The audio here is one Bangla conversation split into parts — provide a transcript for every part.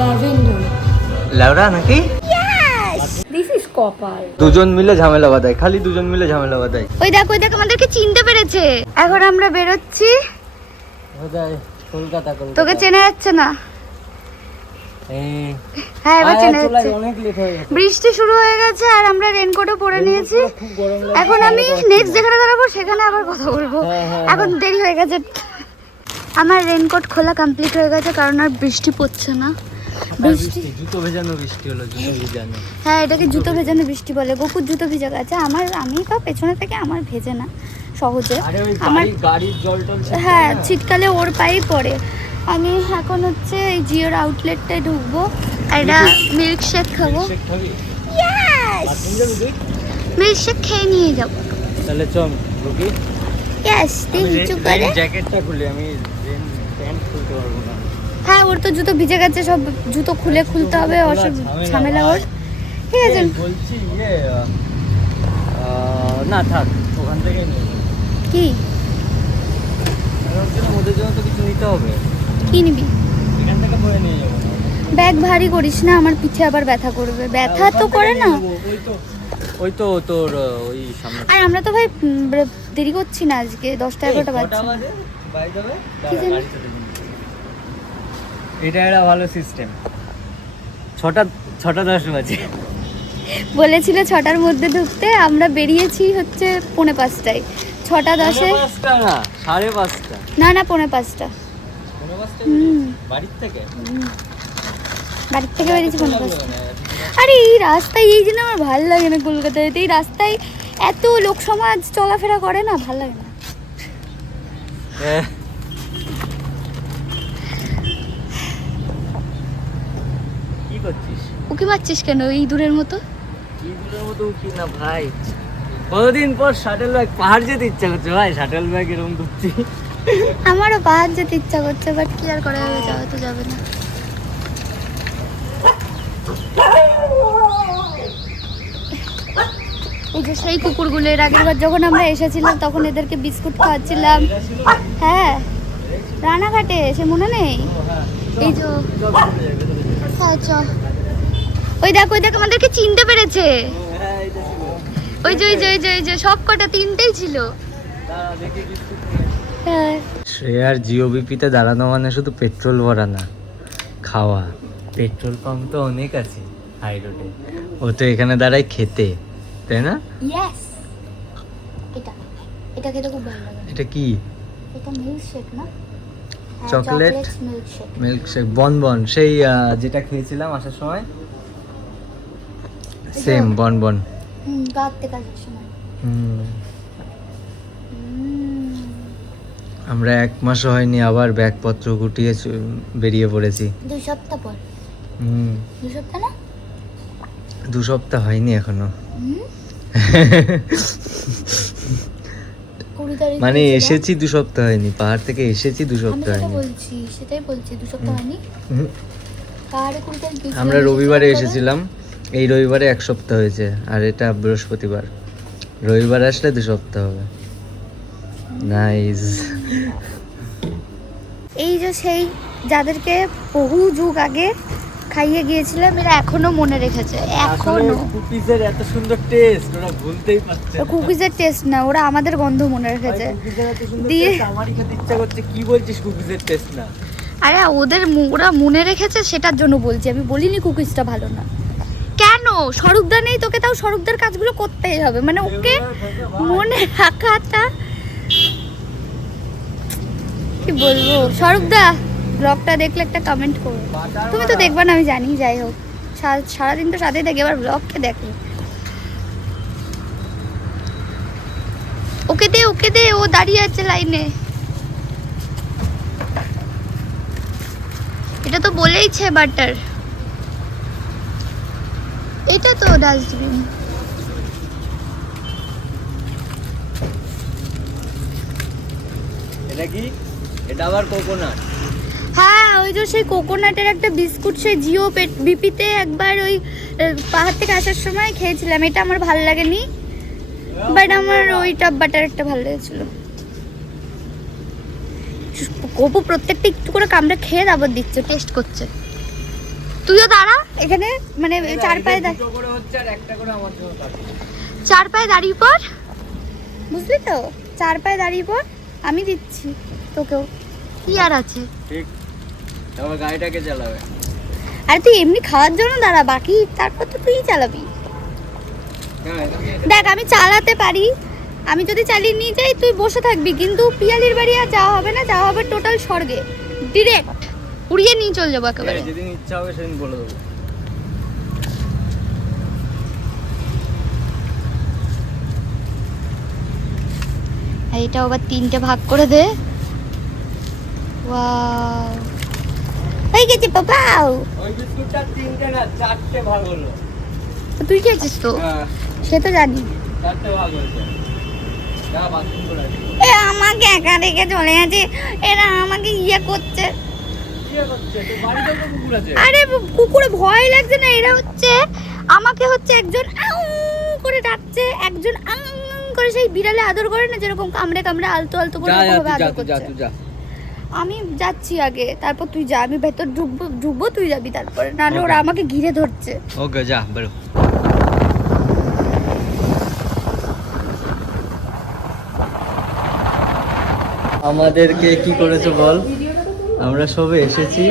ল্যাভেন্ডার। লাউরা নাকি? দিস ইজ কপাল। দুজন মিলে ঝামেলা বাঁধায়, খালি দুজন মিলে ঝামেলা বাঁধায়। ওই দেখ আমাদেরকে চিনতে পেরেছে। এখন আমরা বেরোচ্ছি। কলকাতা। তোকে চেনা যাচ্ছে না? হ্যাঁ এবার চেনা যাচ্ছে। বৃষ্টি শুরু হয়ে গেছে আর আমরা রেনকোটও পরে নিয়েছি। এখন আমি নেক্সট যেখানে দাঁড়াবো সেখানে আবার কথা বলবো। এখন দেরি হয়ে গেছে। আমার রেনকোট খোলা কমপ্লিট হয়ে গেছে কারণ আর বৃষ্টি পড়ছে না। বৃষ্টি জুতো ভেজানো বৃষ্টি হলো, জুতো ভেজানো। হ্যাঁ এটাকে জুতো ভেজানো বৃষ্টি বলে। গোকুর জুতো ভিজে গেছে, আমি তো পেছনে থেকে আমার ভেজে না সহজে। আমার গাড়ির জল টল হ্যাঁ শীতকালে ওর পায়েই পড়ে। আমি এখন হচ্ছে এই জিওর আউটলেটটায় ঢুকবো আর এটা মিল্কশেক খাবো। মিল্কশেক খেয়ে নিয়ে যাবো। তাহলে চল রুকি। ইয়েস নিচু করে। জ্যাকেটটা খুলে আমি প্যান্ট খুলতে পারবো না। হ্যাঁ ওর তো জুতো ভিজে গেছে, সব জুতো খুলতে হবে, অসব ঝামেলা ওর। ঠিক আছে বলছি না থাক, ওখান থেকে নিয়ে যাবো। কি ওদের জন্য তো কিছু নিতে হবে। কি নিবি? এখান থেকে বয়ে নিয়ে যাবো। ব্যাগ ভারী করিস না, আমার পিঠে আবার ব্যথা করবে। ব্যথা তো করে না। ওই তো তোর ওই সামনে। আর আমরা তো ভাই দেরি করছি না আজকে, 10টা 11টা বাজছে। এটা একটা ভালো সিস্টেম। 6:10 বাজে বলেছিল 6টার মধ্যে ঢুকতে, আমরা বেরিয়েছি হচ্ছে 4:45টায়। 6:10-এ না 5:30। না 5:45টা। বাড়ির থেকে বেরিয়েছি 4:45। আরে এই রাস্তায় এই জন্য আমার ভালো লাগে না কলকাতায়। এই রাস্তায় এত লোক সমাজ চলাফেরা করে না, ভালো লাগে না। কি করছিস? উকি মারছিস কেন এই দূরের মতো? কি দূরের মতো উকি না ভাই, কতদিন পর শাটেল ব্যাগ পাহাড় যেতে ইচ্ছা করছে ভাই। শাটেল ব্যাগ এরকম ঘুরছি। আমারও পাহাড় যেতে ইচ্ছা করছে, বাট কি আর করা যাবে, যাওয়া তো যাবে না। এই যে সেই কুকুরগুলো, এর আগের বার যখন আমরা এসেছিলাম তখন এদেরকে বিস্কুট খাওয়াচ্ছিলাম। হ্যাঁ রানাঘাটে, সে মনে নেই? এই যে আচ্ছা ওই দেখ আমাদেরকে চিনতে পেরেছে। ওই যে সব কটা 3টেই ছিল। হ্যাঁ শ্রেয়ার জিওবিপিতে দাঁড়ানো মানে শুধু পেট্রোল ভরা না, খাওয়া। পেট্রোল পাম্প তো অনেক আছে হাই রোডে, ও তো এখানে দাঁড়ায় খেতে, তাই না? ইয়েস এটা খেতে খুব ভালো লাগে। এটা কি? এটা মিল্কশেক না? চকলেট মিল্কশেক বনবন, সেই যেটা খেয়েছিলাম আসার সময়, সেম বনবন। গাছ থেকে আসার সময়। আমরা 1 মাসও হয়নি আবার ব্যাগপত্র গুটিয়ে বেরিয়ে পড়েছি। 2 সপ্তাহ পর। 2 সপ্তাহ না? 2 সপ্তাহ হয়নি এখনো। মানে এসেছি 2 সপ্তাহ হয়নি, পাহাড় থেকে এসেছি 2 সপ্তাহ হয়নি। সেটাই বলছি 2 সপ্তাহ হয়নি। পাহাড়ে 20 তারিখ আমরা রবিবারে এসেছিলাম, এই রবিবারে 1 সপ্তাহ হয়েছে, আর এটা বৃহস্পতিবার। রবিবার আসলে 2 সপ্তাহ হবে। নাইস। এই যে সেই যাদেরকে বহু যুগ আগে খাইয়ে গিয়েছিলাম, এরা এখনো মনে রেখেছে। এখনো কুকিজের এত সুন্দর টেস্ট, ওরা ভুলতেই পারছে না। কুকিজের টেস্ট না, ওরা আমাদের গন্ধ মনে রেখেছে। দিয়ে আমারই খেতে ইচ্ছা করছে। কি বলছিস কুকিজের টেস্ট না? আরে ওরা মনে রেখেছে সেটার জন্য বলছি, আমি বলিনি কুকিজটা ভালো না। কেন? স্বরূপদা নেই তোকে, তাও স্বরূপদার কাজগুলো করতেই হবে, মানে ওকে মনে রাখাটা কি বলবো। স্বরূপদা ব্লগটা দেখলে একটা কমেন্ট করো। তুমি তো দেখবা না আমি জানি, যাই হোক সারাদিন তো সাথেই দেখে, এবার ব্লগকে দেখো। ওকে দে ও দাঁড়িয়ে আছে লাইনে। এটা তো বলেইছে বাটার। এটা তো ডাস্টবিন। এটা কি? এটা আবার কোকোনাট। হ্যাঁ ওই যে সেই কোকোনাটের একটা বিস্কুট সেই জিও বিপিতে একবার ওই পাহাড় থেকে আসার সময় খেয়েছিলাম। এটা আমার ভালো লাগেনি, বাট আমার ওই টপ বাটার একটা ভালো লেগেছিল। গপু প্রত্যেকটা একটু করে কামড়ে খেয়ে তারপর দিচ্ছে, টেস্ট করছে। এখানে মানে চার পায়ে দুটো করে হচ্ছে আর একটা করে আমার জন্য থাকবে। চার পায়ে দাঁড়িয়ে পর, বুঝলি তো, চার পায়ে দাঁড়িয়ে পর, আমি দিচ্ছি তোকেও, কি আর আছে। ঠিক, তারপর গাড়িটাকে চালাবে। আরে তুই এমনি খাওয়ার জন্য দাঁড়া, বাকি তারপর তো তুই চালাবি। হ্যাঁ, দেখ আমি চালাতে পারি, আমি যদি চালিয়ে নিয়ে যাই তুই বসে থাকবি, কিন্তু পিয়ালির বাড়ি আর যাওয়া হবে না, যাওয়া হবে টোটাল স্বর্গে, ডিরেক্ট উড়িয়ে নিয়ে চলে যাবো একেবারে। যেদিন ইচ্ছা হবে সেদিন বলে দেবো। আর এটা আবার 3টে ভাগ করে দে। ওয়াও, হয়ে গেছে বাবাও। ওই বিস্কুটটা 3টে না 4টে ভাগ হলো। তুই খেয়েছিস তো? হ্যাঁ, সে তো জানি। 4টে ভাগ হয়েছে। যা বাথরুম করে আসি। এ আমাকে একা রেখে চলে গেছে, এরা আমাকে ইয়ে করছে। কি করছে? তোর বাড়িতে তো কুকুর আছে। আরে কুকুরে ভয় লাগছে না, এরা হচ্ছে আমাকে হচ্ছে একজন আউ করে ডাকছে, একজন আং আং করে সেই বিড়ালে আদর করে না, যেরকম কামড়ে কামড়ে আলতো আলতো করে ওরকমভাবে আদর করছে। আমি যাচ্ছি আগে, তারপর তুই যা, আমি ভেতর ঢুকবো তুই যাবি তারপরে, নাহলে ওরা আমাকে ঘিরে ধরছে। ওকে যা বেরো। আমাদেরকে কি করেছো বল? আমরা সবে এসেছি।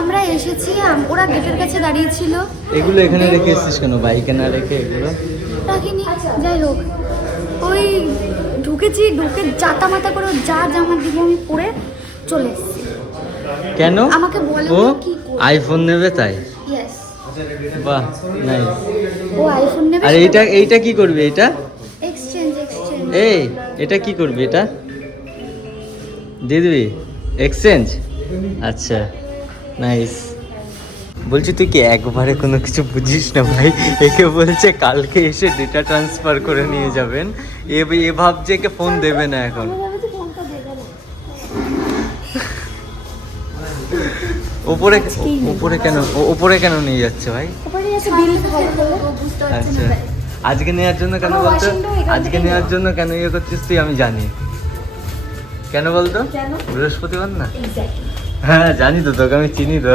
আমরা এসেছি, ওরা গেটের কাছে দাঁড়িয়ে ছিল। এগুলো এখানে রেখে এসেছিস কেন? বাইকে না রেখে এগুলো রাখিনি, যাই হোক ওই ঢুকেছি, ঢুকে জাতা মাতা করে যা জামা দিব আমি পরে চলে এসেছি। কেন? আমাকে বলে ও কি করব? আইফোন নেবে তাই? ইয়েস, বাহ নাইস। ও আইফোন নেবে। আর এইটা কি করবি? এটা এক্সচেঞ্জ এটা কি করবি? এটা দিয়ে দিবি এক্সচেঞ্জ? আচ্ছা নাইস। বলছি তুই কি একবারে কোনো কিছু বুঝিস না ভাই? একে বলছে কালকে এসে ডেটা ট্রান্সফার করে নিয়ে যাবেন, এ ভাবছে একে ফোন দেবে না এখন। উপরে কেন নিয়ে যাচ্ছে ভাই? আচ্ছা, আজকে নেওয়ার জন্য কেন বলতো? আজকে নেওয়ার জন্য কেন ইয়ে করছিস তুই আমি জানি। কেন বলতো? বৃহস্পতিবার না? হ্যাঁ জানি তো, তোকে আমি চিনি তো।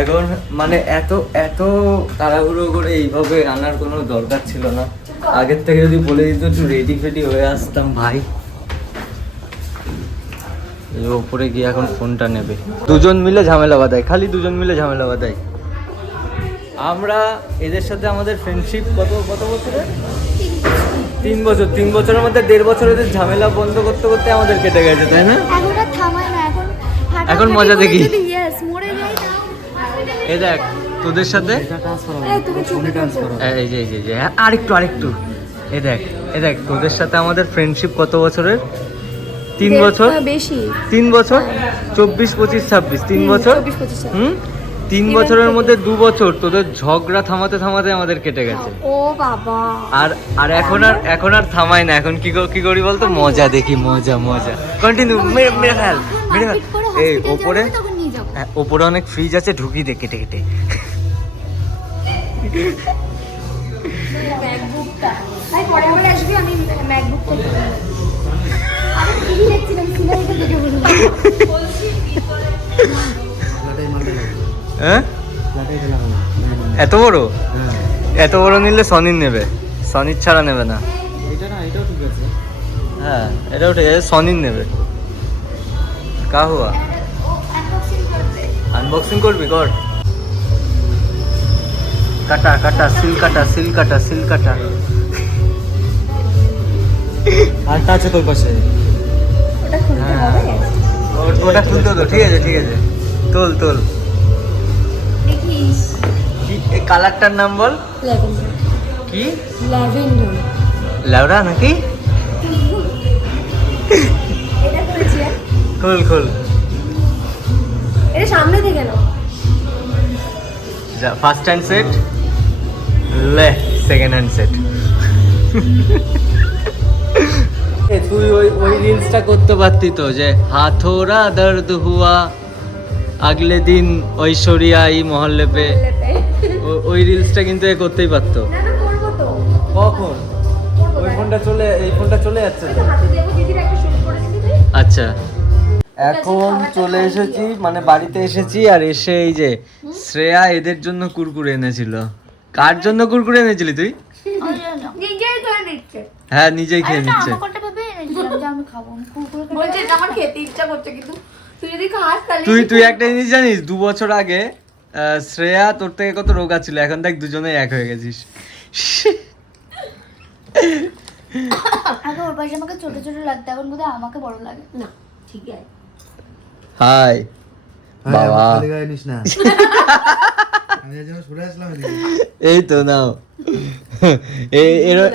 এখন মানে এত তাড়াহুড়ো করে এইভাবে আনার কোনো দরকার ছিল না। আগের থেকে যদি বলে দিত একটু রেডি ফেডি হয়ে আসতাম ভাই। ওপরে গিয়ে এখন ফোনটা নেবে, দুজন মিলে ঝামেলা বাঁধায়, খালি দুজন মিলে ঝামেলা বাঁধায়। আমরা এদের সাথে আমাদের ফ্রেন্ডশিপ কত বছরের? 3 বছর। 3 বছরের মধ্যে 1.5 বছর এদের ঝামেলা বন্ধ করতে করতে আমাদের কেটে গেছে, তাই না? এখন আর থামায় না, এখন মজা দেখি। ইয়েস, মরে যাই না। এই দেখ তোদের সাথে এই যে আরেকটু এই দেখ তোদের সাথে আমাদের ফ্রেন্ডশিপ কত বছরের? 3 বছর বেশি। 3 বছর 24, 25, 26 3 বছর। 3 বছরের মধ্যে 2 বছর তোদের ঝগড়া থামাতে থামাতে আমাদের কেটে গেছে। ও বাবা। আর এখন আর থামাই না। এখন কি করি বলতো? মজা দেখি, মজা কন্টিনিউ। মেরে ফেল। এই ওপরে অনেক ফ্রিজ আছে, ঢুকি দে কেটে ম্যাকবুকটা তাই পরে আবার আসবি, আমি ম্যাকবুকটা দেব। আরে টিভি দেখছিলাম, সিনেমাটা দেখে বলবো। হ্যাঁ এত বড় নিলে সনির নেবে, সনির ছাড়া নেবে না। এটাও ঠিক আছে। হ্যাঁ এটাও ঠিক আছে, সনির নেবে। কা হুয়া? আনবক্সিং করবি? কর। কাটা সিল কাটা। আরটা আছে তোর পাশে, ওটা খুলতে হবে। ওটা খুলতে তো। ঠিক আছে তোল দেখিস কি এই কালারটার নাম বল? ল্যাভেন্ডার। কি ল্যাভেন্ডার? লাউডা নাকি? এটা খুলছি। খোল এটা সামনে থেকে নাও। যা ফার্স্ট হ্যান্ড সেট লে, সেকেন্ড হ্যান্ড সেট। তুই ওই রিলসটা করতে পারতি তো, যে হাথোরা দর্দ হুয়া আগলে দিন ঐশ্বরিয়া এই মহল্লে পে, ওই রিলসটা কিন্তু এ করতেই পারতো। না করব তো। কখন? এই ফোনটা চলে যাচ্ছে তো। হাতে দেব, দিদির একটা শুট করে দিবি তুই। আচ্ছা এখন চলে এসেছি, মানে বাড়িতে এসেছি, আর এসে এই যে শ্রেয়া এদের জন্য কুরকুরে এনেছিল। কার জন্য কুরকুরে এনেছিলি তুই? নিজেই করে নিচ্ছে। হ্যাঁ, নিজেই খেয়ে নিচ্ছে। আমাকে ভেবে এনেছিলাম যে আমি খাবো, আমি কুরকুরে খেতে বলছে এটা আমার খেতে ইচ্ছা করছে, কিন্তু তুই যদি খাস তাহলে তুই একটা জিনিস জানিস, 2 বছর আগে শ্রেয়া তোর থেকে কত রোগা ছিল, এখন দেখ দুজনেই এক হয়ে গেছিস। আগে ওর পাশে আমাকে ছোট ছোট লাগতো, এখন বোধহয় আমাকে বড় লাগে। না ঠিক আছে। হাই বাবা, খালি গায়ে নিস না। আমি এর জন্য সরে আসলাম এদিকে। এই তো নাও।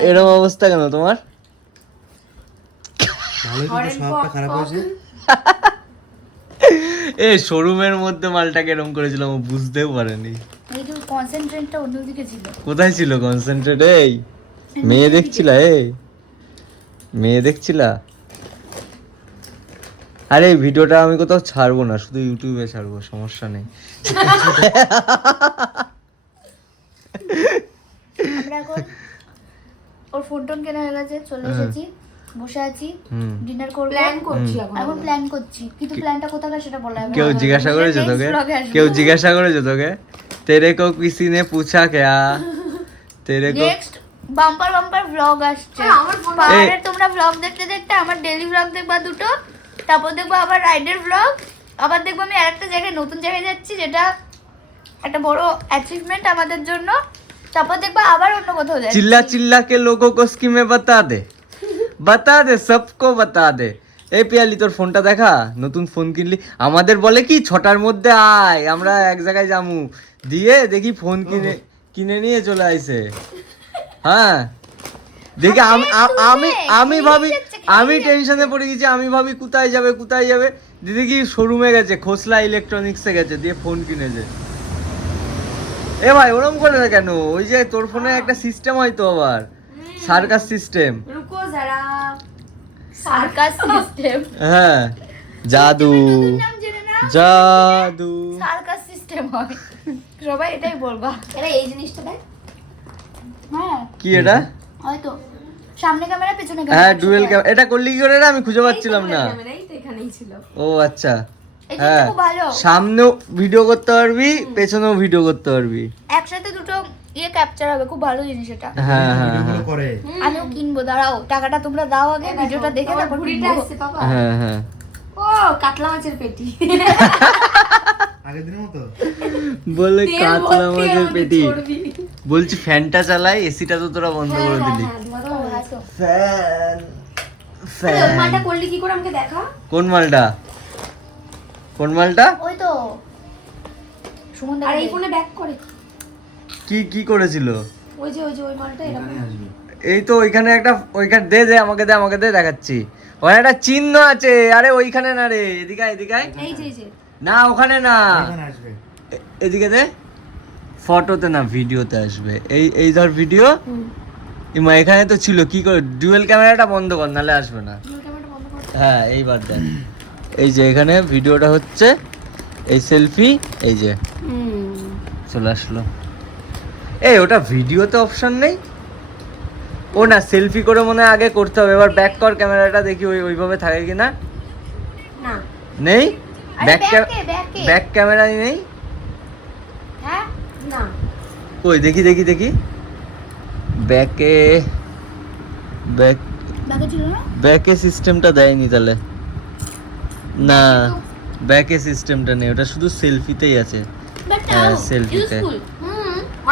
এরম অবস্থা কেন তোমার? ভালোই কিন্তু সবটা খারাপ হয়েছে। শোরুমের মধ্যে মালটাকে এরম করেছিলাম, ও বুঝতেও পারেনি। এই যে কনসেন্ট্রেটটা অন্যদিকে ছিল। কোথায় ছিল কনসেন্ট্রেট? এই মেয়ে দেখছিলা? মেয়ে দেখছিলা? আরে এই ভিডিওটা আমি কোথাও ছাড়বো না, শুধু ইউটিউবে ছাড়বো, সমস্যা নেই। আমরা এখন ওর ফোন টোন কেনা হয়ে গেছে, চলে এসেছি, বসে আছি, ডিনার করব, প্ল্যান করছি এখন। এখন প্ল্যান করছি, কিন্তু প্ল্যানটা কোথাকার সেটা বলা যাবে না। কেউ জিজ্ঞাসা করেছে Next তোকে? vlog এ আসবে। কেউ জিজ্ঞাসা করেছে তোকে? তেরে কো কিসি নে পুছা क्या? তেরে কো নেক্সট বাম্পার ব্লগ আসছে। হ্যাঁ, আমার ফোনে- পাহাড়ের তোমরা ব্লগ দেখতে দেখতে আমার ডেইলি ব্লগ দেখবা দুটো, তারপর দেখবো আবার রাইডের ব্লগ, আবার দেখবো আমি আরেকটা জায়গায়, নতুন জায়গায় যাচ্ছি, যেটা একটা বড় অ্যাচিভমেন্ট আমাদের জন্য, তারপর দেখবো আবার অন্য কোথাও যাচ্ছি। चिल्ला चिल्ला के लोगों को स्कीमें बता दे सबको बता दे। এই পিয়ালি, তোর ফোনটা দেখা, নতুন ফোন কিনলি। আমাদের বলে কি 6টার মধ্যে আয়, আমরা এক জায়গায় যামু, দিয়ে দেখি ফোন কিনে নিয়ে চলে আইছে। হ্যাঁ, দেখি আমি ভাবি, আমি টেনশনে পড়ে গেছি, আমি ভাবি কোথায় যাবে, দিদি কি শোরুমে গেছে, খোসলা ইলেকট্রনিক্সে গেছে, দিয়ে ফোন কিনেছে। এ ভাই ওরম করে না কেন? ওই যে তোর ফোনে একটা সিস্টেম হয়তো আবার, সার্কাস সিস্টেম। রুকো যারা সার্কাস সিস্টেম, হ্যাঁ, জাদু নাম জেনে না, জাদু। সার্কাস সিস্টেম হয়, সবাই এটাই বলবা। এরা এই জিনিসটা দেখ। হ্যাঁ, কি এটা? হয়তো সামনে ক্যামেরা পিছনে হ্যাঁ, ক্যামেরা, ডুয়েল ক্যামেরা। এটা করলি কি করে রে? আমি খুঁজে পাচ্ছিলাম না। ক্যামেরাই তো এখানেই ছিল। ও আচ্ছা, এই হ্যাঁ, জিনিসটা খুব ভালো, সামনেও ভিডিও করতে পারবি, পেছনেও ভিডিও করতে পারবি। একসাথে দুটো ক্যাপচার হবে, খুব ভালো জিনিস এটা। হ্যাঁ হ্যাঁ ভিডিওগুলো করে। আমিও কিনবো, দাঁড়াও, টাকাটা তোমরা দাও আগে, ভিডিওটা দেখে তারপর ঘুড়িটা কিনবো। আসছে বাবা। হ্যাঁ হ্যাঁ। ও কাতলা মাছের পেটি। আগের দিনের মতো। বলে তেল কাতলা ভর্তি মাছের আমাদের পেটি। চর্বি। বলছি ফ্যানটা চালাই, এসিটা তো তোরা বন্ধ করে দিলি। হ্যাঁ তো। ফ্যান আরে ওই মালটা করলি কি করে আমাকে দেখা? কোন মালটা? কোন মালটা? ওই তো সুমন আর দা, এই ফোনে ব্যাক করে। কি করেছিল? ওই যে ওই মালটা এরকম। এখানে আসবে। এই তো ওইখানে একটা, ওইখানে দে আমাকে দে, দেখাচ্ছি। ওখানে একটা চিহ্ন আছে। আরে ওইখানে না রে, এদিকে আয়। এই যে না ওখানে না, এখানে আসবে। এদিকে দে। ফটোতে না, ভিডিওতে আসবে। এই ধর ভিডিও। ইমা এখানে তো ছিল, কি করে? ডুয়েল ক্যামেরাটা বন্ধ কর, নালে আসবে না। ক্যামেরাটা বন্ধ কর। হ্যাঁ, এইবার দেখ। এই যে এখানে ভিডিওটা হচ্ছে, এই সেলফি, এই যে চলে আসলো। এই ওটা ভিডিওতে অপশন নেই? ও না, সেলফি করে মনে হয় আগে করতে হবে। এবার ব্যাক কর ক্যামেরাটা, দেখি ওইভাবে থাকে কিনা। না নেই, আরে ব্যাকে ব্যাক ক্যামেরা নেই। হ্যাঁ, না ওই দেখি ব্যাকে ব্যাকে ছিল না, ব্যাকে সিস্টেমটা দেয়নি তাহলে। না, ব্যাকে সিস্টেমটা নেই, ওটা শুধু সেলফিতেই আছে। বাট হ্যাঁ, সেলফিতে। ইউজফুল।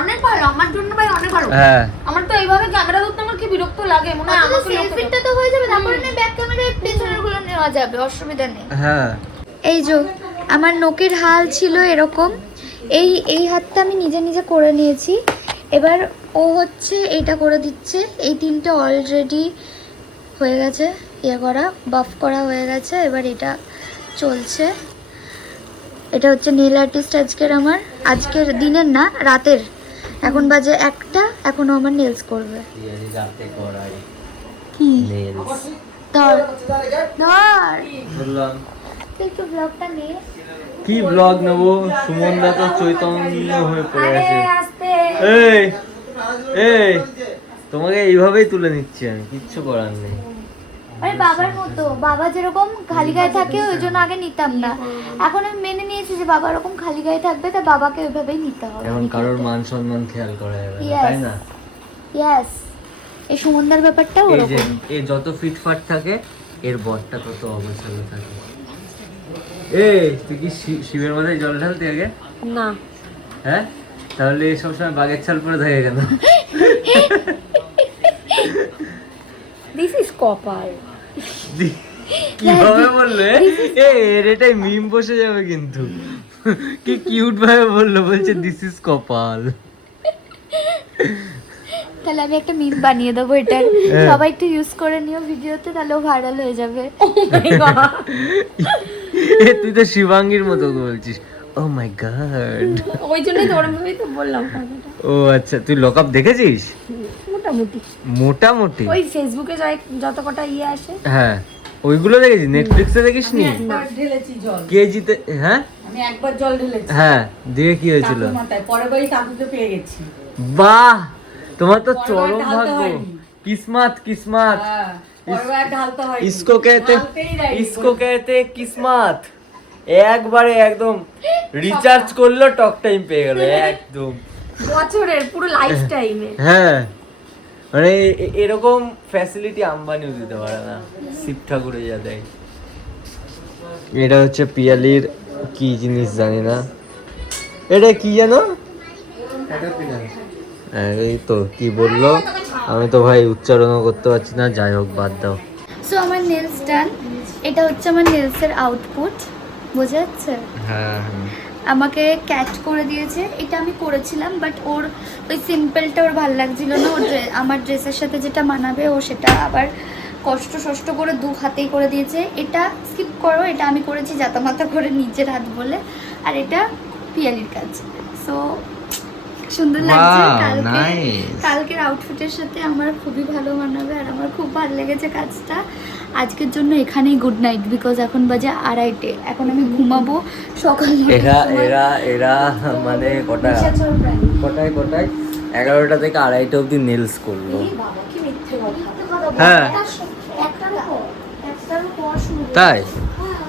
অনেক ভালো, আমার জন্য ভাই অনেক ভালো। হ্যাঁ, আমার তো এইভাবে ক্যামেরা ধরতে আমার কি বিরক্ত লাগে, মনে হয় আমাকে লোকে সেলফিটা তো হয়ে যাবে, তারপরে না ব্যাক ক্যামেরায় পেছনের গুলো নেওয়া যাবে, অসুবিধা নেই। হ্যাঁ। এই যে আমার নোকের হাল ছিল এরকম, এই হাতটা আমি নিজে করে নিয়েছি। এবার ও হচ্ছে এইটা করে দিচ্ছে। এই তিনটে অলরেডি হয়ে গেছে, করা বাফ করা হয়ে গেছে। এবার এটা চলছে। এটা হচ্ছে নেল আর্টিস্ট আজকের দিনের না, রাতের। এখন বাজে 1টা, এখনো আমার নেলস করবে। কি ধর বললাম একটু ব্লগটা নে। কি ব্লগ নেবো? সুমনদা তো চৈতন্য হয়ে পড়ে আরে আছে। আস্তে। এই তোমাকে এইভাবেই তুলে নিচ্ছি আমি, কিচ্ছু করার নেই। মানে বাবার মতো, বাবা যেরকম খালি গায়ে থাকে ওই জন্য আগে নিতাম না, এখন আমি মেনে নিয়েছি যে বাবা এরকম খালি গায়ে থাকবে, তা বাবাকে ওইভাবেই নিতে হবে। এখন কারোর মান সম্মান খেয়াল করা যাবে না, Yes. তাই না? ইয়েস, এই সুমনদার ব্যাপারটাও এই যে ওরকম। এ যত ফিটফাট থাকে এর বরটা তত অবসাদে থাকে। এ তুই কি শিবের মাথায় জল ঢালতে আগে? না হ্যাঁ, তাহলে সবসময় বাগের ছাল পরে থাকে কেন? দিস ইজ কপাল। কিভাবে বললো এর এটাই মিম বসে যাবে কিন্তু। কি কিউট ভাবে বললো, বলছে দিস ইজ কপাল। তাহলে আমি একটা মিম বানিয়ে দেবো এটার, সবাই একটু ইউজ করে নিও ভিডিওতে, তাহলে ভাইরাল হয়ে যাবে। এ তুই তো শিবাঙ্গীর মতো বলছিস, ও মাই গড। ওই জন্যই তো ওরম ভাবেই তো বললাম কথাটা। ও আচ্ছা, তুই লকআপ দেখেছিস? মোটামুটি মোটামুটি ওই ফেসবুকে যত কটা ইয়ে আসে। হ্যাঁ, ওইগুলো দেখেছিস? নেটফ্লিক্সে দেখিসনি? ঢেলেছি জল, কে জিতে? হ্যাঁ আমি একবার জল ঢেলেছি হ্যাঁ, দিয়ে কি হয়েছিল? কাকুর মাথায়, পরের বাড়ি কাকুকে পেয়ে গেছি। বাহ, তোমার তো পরের চরম বার ঢালতে ভাগ্য। হয়নি। किस्मत किस्मत হ্যাঁ, পরের বার ঢালতে হয়, इसको कहते ঢালতেই দেয়নি। इसको कहते किस्मत। একবারে একদম রিচার্জ করলো, টক টাইম পেয়ে গেল একদম বছরের পুরো লাইফ টাইমে। হ্যাঁ, মানে এরকম ফ্যাসিলিটি আম্বানিও দিতে পারে না, শিব ঠাকুরে যা দেয়। এটা হচ্ছে পিয়ালির কি জিনিস জানি না, এটা কি জানো? এই তো কি বললো, আমি তো ভাই উচ্চারণও করতে পারছি না, যাই হোক বাদ দাও। সো আমার নেলস ডান, এটা হচ্ছে আমার নেলসের আউটপুট, বোঝা যাচ্ছে? হ্যাঁ আমাকে ক্যাট করে দিয়েছে, এটা আমি করেছিলাম, বাট ওর ওই সিম্পলটা ওর ভালো লাগছিল না, ওর আমার ড্রেসের সাথে যেটা মানাবে ও সেটা আবার কষ্ট করে দু হাতেই করে দিয়েছে। এটা স্কিপ করো, এটা আমি করেছি জাতামাতা করে নিজের হাত বলে, আর এটা পিয়ালির কাজ। সো সুন্দর লাগছে, কালকের আউটফিটের সাথে আমার খুবই ভালো মানাবে, আর আমার খুব ভালো লেগেছে কাজটা। আজকের জন্য এখানেই গুড নাইট, বিকজ এখন বাজে 2:30, এখন আমি ঘুমাবো। সকাল এরা মানে কটায় 11টা থেকে 2:30 অবধি নেলস করলো। হ্যাঁ তাই,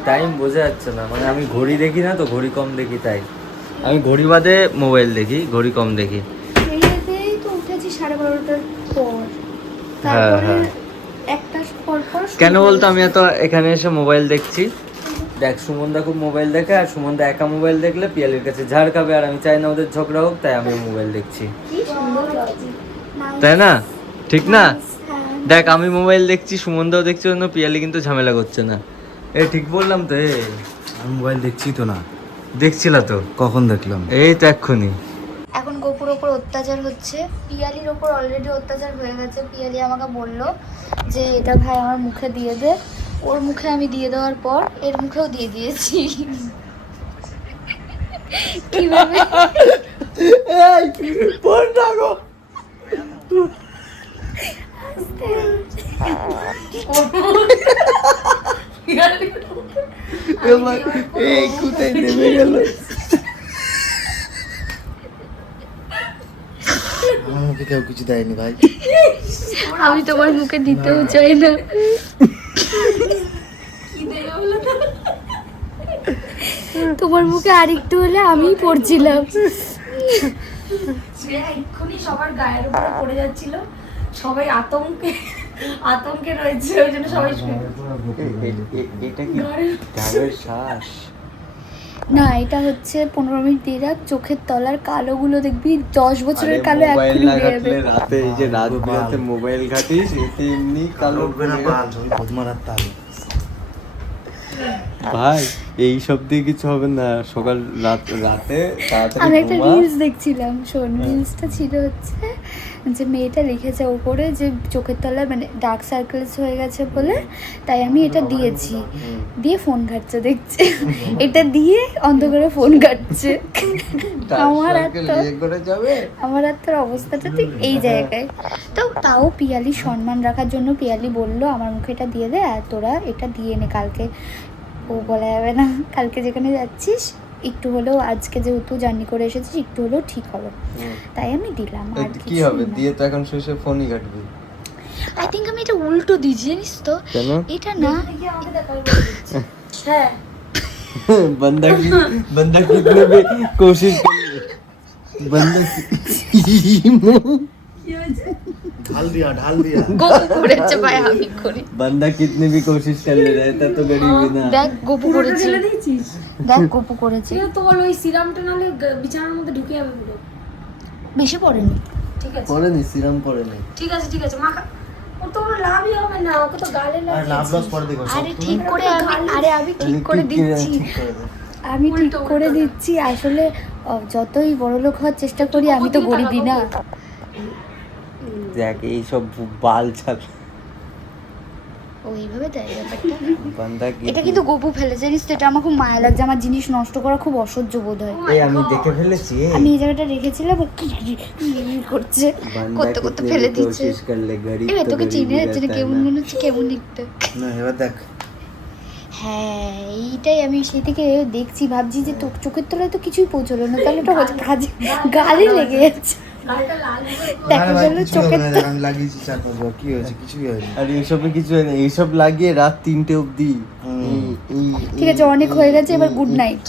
টাইম বোঝা যাচ্ছে না, মানে আমি ঘড়ি দেখি না তো, ঘড়ি কম দেখি, তাই আমি ঘড়ি বাদে মোবাইল দেখি, ঘড়ি কম দেখি। এই তো উঠেছি 12:30টার পর, হ্যাঁ, তারপরে হ্যাঁ। একটার পর কেন বলতো, আমি এত এখানে এসে মোবাইল দেখছি। দেখ, সুমনদা খুব মোবাইল দেখে, আর সুমনদা একা মোবাইল দেখলে পিয়ালির কাছে ঝাড় খাবে, আর আমি চাই না ওদের ঝগড়া হোক, তাই আমি মোবাইল দেখছি, তাই না? ঠিক না? দেখ, আমি মোবাইল দেখছি, সুমনদাও দেখছি, জন্য পিয়ালি কিন্তু ঝামেলা করছে না। ঠিক বললাম তো? আমি মোবাইল দেখছি তো না। দেখছিল তো? কখন দেখলাম? এই তো এক্ষুনি। এখন গোপুর ওপর অত্যাচার হচ্ছে, পিয়ালির ওপর অলরেডি অত্যাচার হয়ে গেছে। পিয়ালি আমাকে বললো যে এটা ভাই আমার মুখে দিয়ে দে, ওর মুখে আমি দিয়ে দেওয়ার পর এর মুখেও দিয়ে দিয়েছি। কিভাবে কোথায় নেমে গেল? আমার মুখে কেউ কিছু দেয়নি ভাই। আমি তোমার মুখে দিতেও চাই না। তোমার মুখে আরেকটু হলে আমিই পড়ছিলাম। এক্ষুনি সবার গায়ের উপরে পড়ে যাচ্ছিল, সবাই আতঙ্কে রয়েছে, ওই জন্য সবাই এটা কি ডাবের শ্বাস? না, এটা হচ্ছে 15 মিনিট দিয়ে রাখ, চোখের তলার কালোগুলো দেখবি 10 বছরের কালো এক্ষুনি বেরোবে। রাতে এই যে রাত বিরাতে মোবাইল ঘাটিস, এতে এমনি কালো ভাই, এই সব দিয়ে কিছু হবে না। সকাল রাতে আমি একটা রিলস দেখছিলাম, শোন, রিলসটা ছিল হচ্ছে যে মেয়েটা লিখেছে ওপরে যে চোখের তলায় মানে ডার্ক সার্কেলস হয়ে গেছে বলে, তাই আমি এটা দিয়েছি, দিয়ে ফোন ঘাটছে দেখছে, এটা দিয়ে অন্ধকারে ফোন ঘাটছে। আমার আর তোর অবস্থাটা ঠিক এই জায়গায়। তো তাও পিয়ালি সম্মান রাখার জন্য পিয়ালি বললো আমার মুখে এটা দিয়ে দে, আর তোরা এটা দিয়ে নে, কালকে ও বলা যাবে না, কালকে যেখানে যাচ্ছিস একটু হলেও, আজকে যেহেতু জার্নি করে এসেছিস একটু হলেও ঠিক হবে, তাই আমি দিলাম। আর কি হবে দিয়ে, তো এখন শেষে ফোনই কাটবি। আই থিঙ্ক আমি এটা উল্টো দিয়েছি জানিস তো কেন? এটা না দেখি আমাকে দেখা আমি বলে দিচ্ছি। হ্যাঁ बंदा कितने भी कोशिश कर ले बंदा ढाल दिया গপু করেছে ভাই আমি করি बंदा कितने भी कोशिश कर ले रहता तो गरीबी ना দেখ গপু পুরোটা করেছে ঢেলে দিয়েছিস দেখ গপু করেছে ঠিক আছে তোর ওই সিরামটা নাহলে বিছানার মধ্যে ঢুকে যাবে পুরো বেশি পড়েনি ঠিক আছে পড়ে নি সিরাম পড়ে নি ঠিক আছে মাখা ও তো ওর লাভই হবে না ওকে তো গালে আর লাভ লাগিয়েছিস। লস পরে দেখো আরে ঠিক করে আমি ঠিক করে দিচ্ছি ঠিক করে দাও আমি ঠিক করে দিচ্ছি আসলে যতই বড় লোক হওয়ার চেষ্টা করি আমি তো গরিবই না দেখ এই সব বাল ছাল ও এইভাবে দেয় ব্যাপারটা বান্দা কি এটা কিন্তু গপু ফেলে জানিস তো এটা আমার খুব মায়া লাগছে আমার জিনিস নষ্ট করা খুব অসহ্য বোধ হয় এই আমি দেখে ফেলেছি আমি এই জায়গাটা রেখেছিলাম ও করছে করতে করতে ফেলে দিচ্ছে कोशिश कर ले गरीब এবার तो তোকে চিনে गरीब যাচ্ছে না কেমন মনে হচ্ছে কেমন দেখতে না এবার দেখ হ্যাঁ এইটাই আমি সেই থেকে দেখছি ভাবছি যে তোর চোখের তলায় তো কিছুই পৌঁছলো না তাহলে ওটা হচ্ছে কাজে গালে লেগে যাচ্ছে গালটা লাল হয়ে দেখা আরে ভাই, গেল কিছু চোখের হবে না, আমি লাগিয়েছি 4-5 বার কি হয়েছে কিছুই হয়নি আর এইসবে কিছু হয় না এইসব লাগিয়ে রাত 3টে অবধি হুম। ঠিক আছে অনেক হয়ে গেছে এবার গুড নাইট